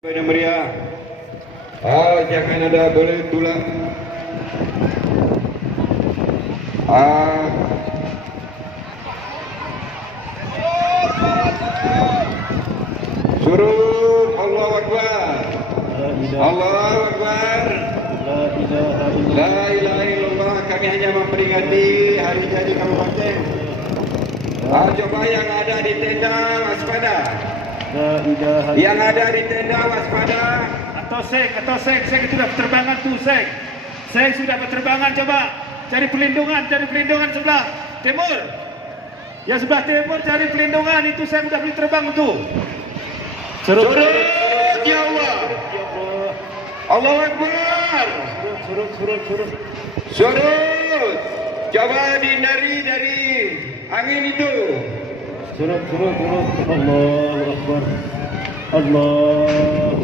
Benda meriah. Jangan ada boleh tulang. Suruh Allahu Akbar. Allahu Akbar. La ilaha illallah. Kami hanya memperingati hari jadi kabupaten. Coba yang ada di tenda waspada. Yang ada di tenda waspada. Atau sek sudah berterbangan tu sek sudah berterbangan, coba cari pelindungan sebelah timur. Ya sebelah timur cari pelindungan, itu sek sudah boleh terbang tu. Surut ya Allah. Allahu Akbar. Surut. Coba dihindari dari angin itu. Surut. Allahu Akbar. Allahu